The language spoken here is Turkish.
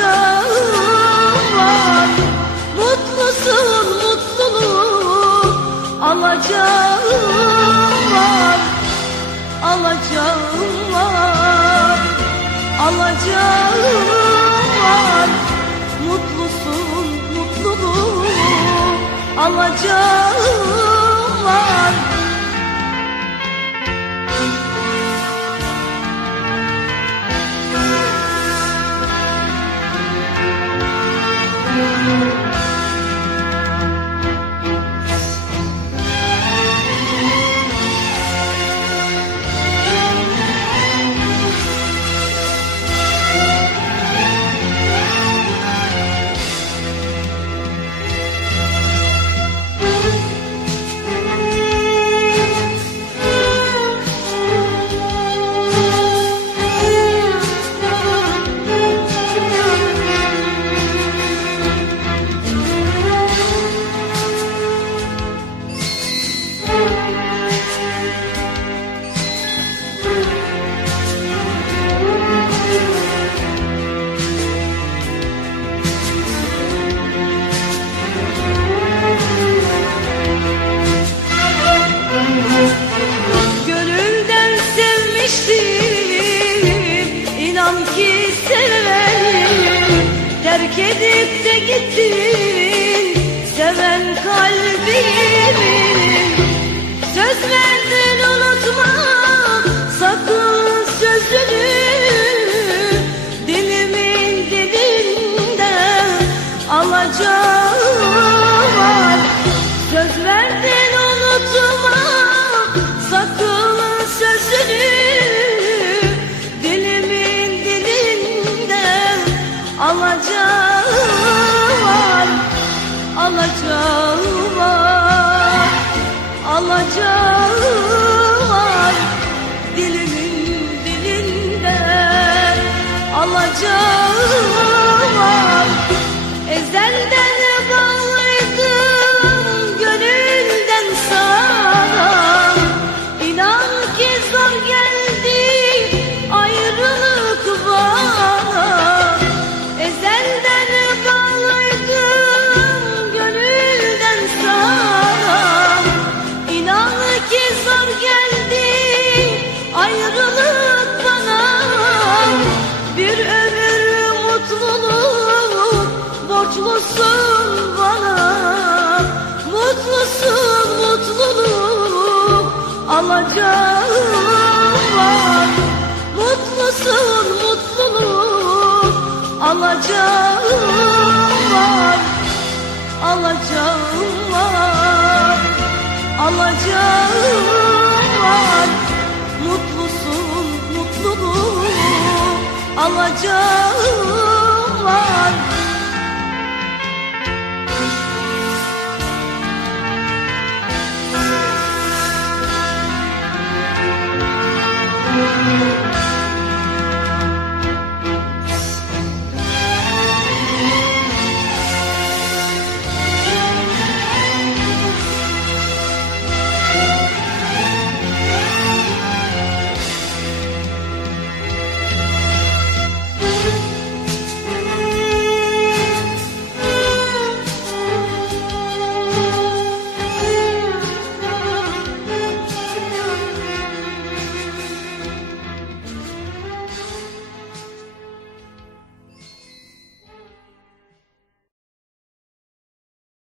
alacağım. Mutlusun mutluluk alacağım. Var Alacağım var Alacağım. Var Mutlusun mutluluk alacağım. Terk edip de gittin olacak. mutlusun bana Mutlusun mutluluk alacağım var. Mutlusun mutluluk alacağım var. Alacağım var Alacağım var. Mutlusun mutluluk alacağım var.